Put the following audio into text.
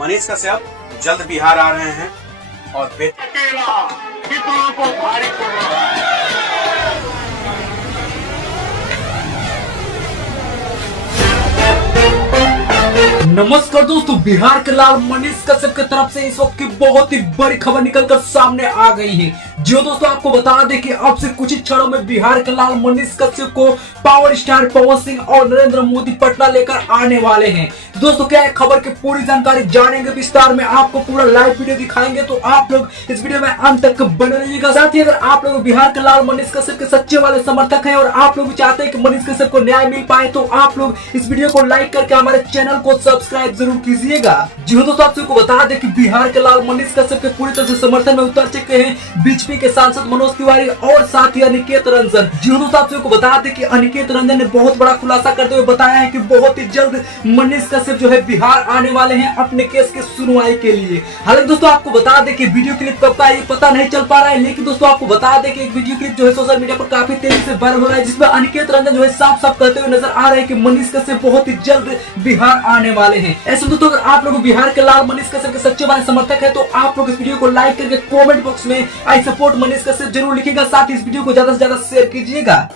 मनीष कश्यप जल्द बिहार आ रहे हैं और कितनों को भारी पड़ रहा है। नमस्कार दोस्तों, बिहार के लाल मनीष कश्यप की तरफ से इस वक्त की बहुत ही बड़ी खबर निकलकर सामने आ गई है। जो दोस्तों आपको बता दें कि अब से कुछ ही क्षणों में बिहार के लाल मनीष कश्यप को पावर स्टार पवन सिंह और नरेंद्र मोदी पटना लेकर आने वाले हैं। दोस्तों क्या है खबर की पूरी जानकारी जानेंगे विस्तार में, आपको पूरा लाइव वीडियो दिखाएंगे, तो आप लोग इस वीडियो में अंत तक बने रहिएगा। साथ ही अगर आप लोग बिहार के लाल मनीष कश्यप के सच्चे वाले समर्थक हैं और आप लोग चाहते हैं कि मनीष कश्यप को न्याय मिल पाए, तो आप लोग इस वीडियो को लाइक करके हमारे चैनल को सब्सक्राइब जरूर कीजिएगा। जी हाँ दोस्तों, आप सबको बता दें कि बिहार के लाल मनीष कश्यप के पूरी तरह से समर्थन में उतर चुके हैं बीजेपी के सांसद मनोज तिवारी और साथ ही अनिकेत रंजन। जी हाँ दोस्तों, आप सबको बता दें कि अनिकेत रंजन ने बहुत बड़ा खुलासा करते हुए बताया है कि बहुत ही जल्द मनीष कश्यप जो है बिहार आने वाले हैं अपने केस की सुनवाई के लिए। हालांकि दोस्तों आपको बता दें कि वीडियो क्लिप कब का है ये पता नहीं चल पा रहा है, लेकिन दोस्तों आपको बता दें कि एक वीडियो क्लिप जो है सोशल मीडिया पर काफी तेजी से वायरल हो रहा है, जिसमें अनिकेत रंजन जो है साफ साफ कहते हुए नजर आ रहे हैं कि मनीष कश्यप बहुत ही जल्द बिहार आने वाले हैं। ऐसे दोस्तों अगर आप लोग बिहार के लाल मनीष कश्यप के सच्चे वाले समर्थक है, तो आप लोग इस वीडियो को लाइक करके कमेंट बॉक्स में आई सपोर्ट मनीष कश्यप जरूर लिखिएगा। साथ ही इस वीडियो को ज्यादा से ज्यादा शेयर कीजिएगा।